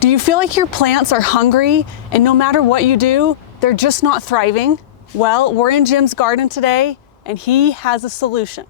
Do you feel like your plants are hungry and no matter what you do, they're just not thriving? Well, we're in Jim's garden today and he has a solution.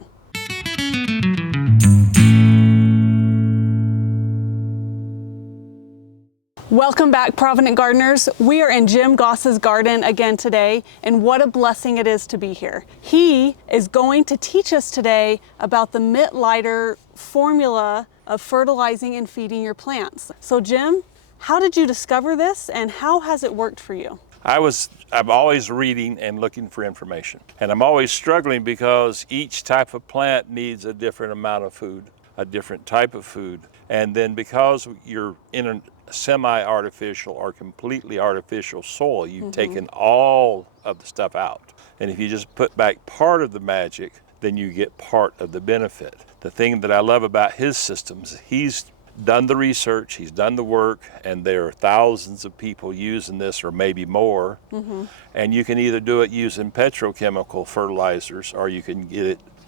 Welcome back, Provident Gardeners. We are in Jim Goss's garden again today, and what a blessing it is to be here. He is going to teach us today about the Mittleider formula of fertilizing and feeding your plants. So Jim, how did you discover this and how has it worked for you? I'm always reading and looking for information. And I'm always struggling because each type of plant needs a different amount of food, a different type of food. And then because you're in a semi-artificial or completely artificial soil, you've taken all of the stuff out. And if you just put back part of the magic, then you get part of the benefit. The thing that I love about his systems, he's done the research, he's done the work, and there are thousands of people using this or maybe more. And you can either do it using petrochemical fertilizers or you can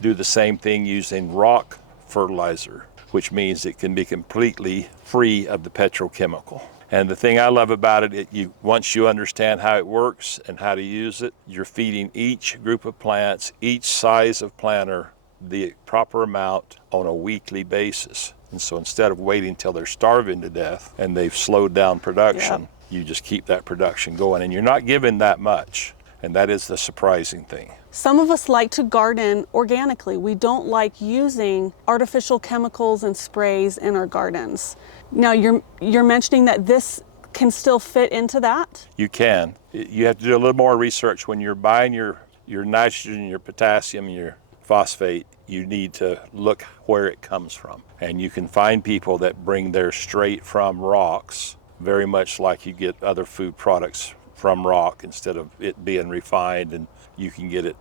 do the same thing using rock fertilizer, which means it can be completely free of the petrochemical. And the thing I love about it, once you understand how it works and how to use it, you're feeding each group of plants, each size of planter, the proper amount on a weekly basis. And so instead of waiting till they're starving to death and they've slowed down production, you just keep that production going. And you're not giving that much. And that is the surprising thing. Some of us like to garden organically. We don't like using artificial chemicals and sprays in our gardens. Now you're mentioning that this can still fit into that? You can. You have to do a little more research when you're buying your nitrogen, your potassium, your phosphate. You need to look where it comes from. And you can find people that bring theirs straight from rocks, very much like you get other food products from rock instead of it being refined, and you can get it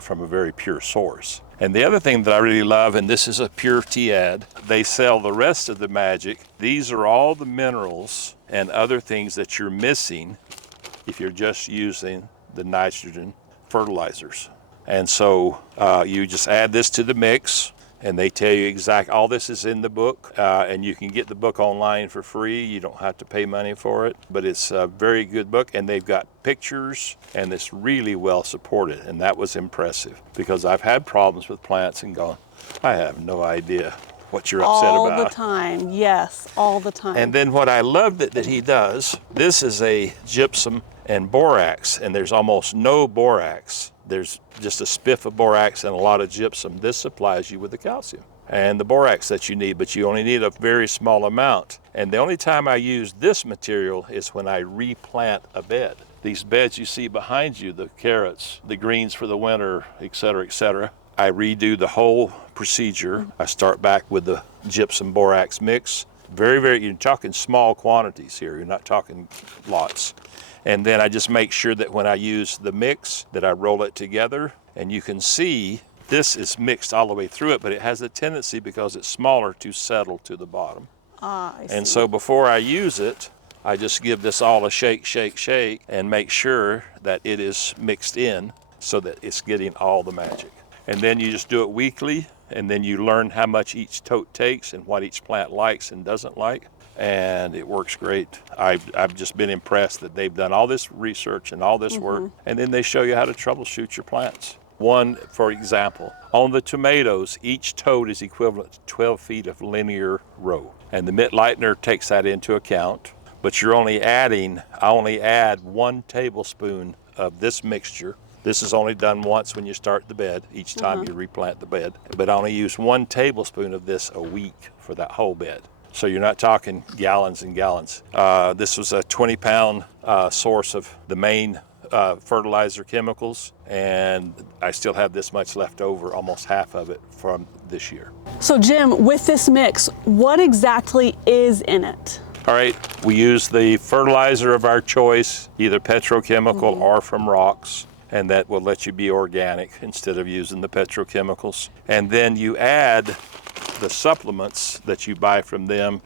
from a very pure source. And the other thing that I really love, and this is a pure tea ad, they sell the rest of the magic. These are all the minerals and other things that you're missing if you're just using the nitrogen fertilizers. And so you just add this to the mix, and they tell you all this is in the book, and you can get the book online for free. You don't have to pay money for it, but it's a very good book, and they've got pictures, and it's really well supported, and that was impressive because I've had problems with plants and gone, I have no idea what you're upset about. All the time, yes, all the time. And then what I love that he does, this is a gypsum and borax, and there's almost no borax. There's just a spiff of borax and a lot of gypsum. This supplies you with the calcium and the borax that you need, but you only need a very small amount. And the only time I use this material is when I replant a bed. These beds you see behind you, the carrots, the greens for the winter, et cetera, I redo the whole procedure. I start back with the gypsum borax mix. You're talking small quantities here. You're not talking lots. And then I just make sure that when I use the mix that I roll it together, and you can see this is mixed all the way through it, but it has a tendency because it's smaller to settle to the bottom. I see. And so before I use it, I just give this all a shake, and make sure that it is mixed in so that it's getting all the magic. And then you just do it weekly, and then you learn how much each tote takes and what each plant likes and doesn't like. And it works great. I've just been impressed that they've done all this research and all this work, and then they show you how to troubleshoot your plants. One, for example, on the tomatoes, each tote is equivalent to 12 feet of linear row. And the Mittleider takes that into account, but I only add 1 tablespoon of this mixture. This is only done once when you start the bed, each time you replant the bed, but I only use 1 tablespoon of this a week for that whole bed. So you're not talking gallons and gallons. This was a 20-pound source of the main fertilizer chemicals, and I still have this much left over, almost half of it from this year. So Jim, with this mix, what exactly is in it? All right, we use the fertilizer of our choice, either petrochemical or from rocks, and that will let you be organic instead of using the petrochemicals. And then you add the supplements that you buy from them,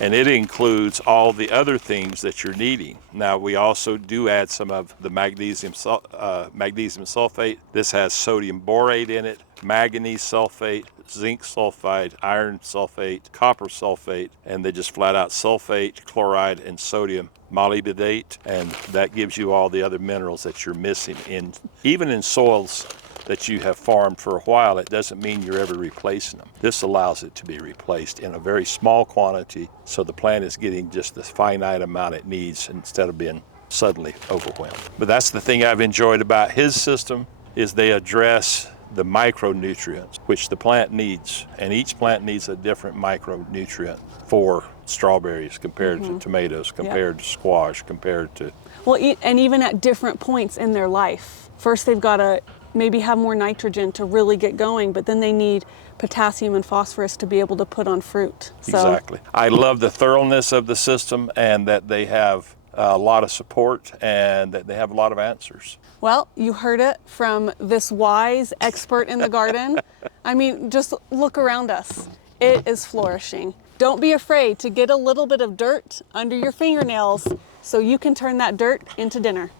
and it includes all the other things that you're needing. Now, we also do add some of the magnesium sulfate. This has sodium borate in it, manganese sulfate, zinc sulfide, iron sulfate, copper sulfate, and they just flat out sulfate, chloride, and sodium molybdenate, and that gives you all the other minerals that you're missing even in soils that you have farmed for a while. It doesn't mean you're ever replacing them. This allows it to be replaced in a very small quantity, so the plant is getting just the finite amount it needs instead of being suddenly overwhelmed. But that's the thing I've enjoyed about his system, is they address the micronutrients which the plant needs, and each plant needs a different micronutrient for strawberries compared to tomatoes, compared to squash, compared to... Well, and even at different points in their life. First they've got to maybe have more nitrogen to really get going, but then they need potassium and phosphorus to be able to put on fruit. Exactly. I love the thoroughness of the system, and that they have a lot of support, and that they have a lot of answers. Well, you heard it from this wise expert in the garden. I mean, just look around us. It is flourishing. Don't be afraid to get a little bit of dirt under your fingernails so you can turn that dirt into dinner.